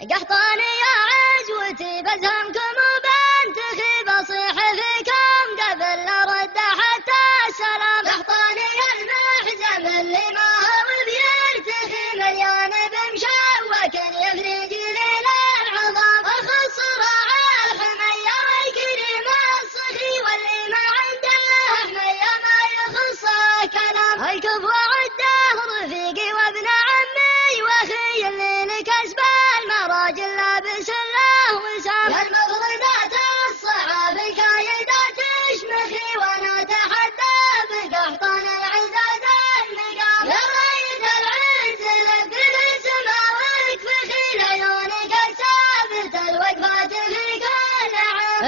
قحطاني يا عجوتي بزهمكم وبنتخي بصيح فيكم قبل لا رد حتى السلام. قحطاني المحزم اللي ما هو بيرتخي مليان بمشوك يفرج ليل العظام. اخص راعي الحمية والكريم الصخي واللي ما عنده حمية ما يخصه كلام. الكفو عده رفيقي وابن عمي واخي اللي لكسب المراجل لابس له وسام. يا المفردات الصعاب الكايدات اشمخي وانا اتحدى بقحطان العزاز النقام. يا ريت العز لك بالسما واكفخي لعيونك الثابت الوقفات في كل عام.